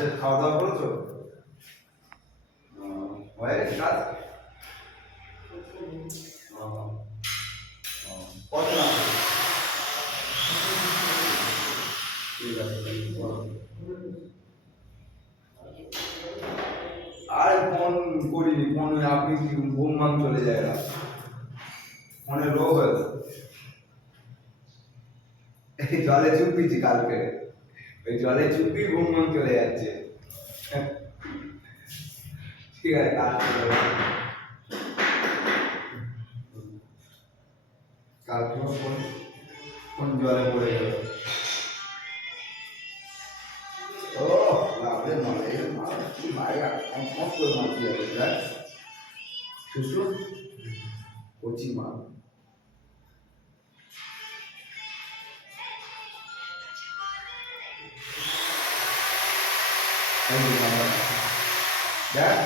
আচ্ছা, খাওয়া দাওয়া করেছো? হয়ে গেছে কাজ? কত না? ঠিক আছে। আর ফোন করিনি, ফোন আপনি ঘুম মাম চলে যায় না, ফোনে রোগ হয়েছে। এই জলে চুপিছি কালকে, ওই জলে চুপি ঘুম মাম চলে যাচ্ছে। ঠিক আছে, কাজ করে কালকে ফোন ফোন জলে পড়ে গেল। ও লাভের মালে মাল কি মায়া কম করে মাল দিয়ে দেয় শুশু কচি মাল। দেখ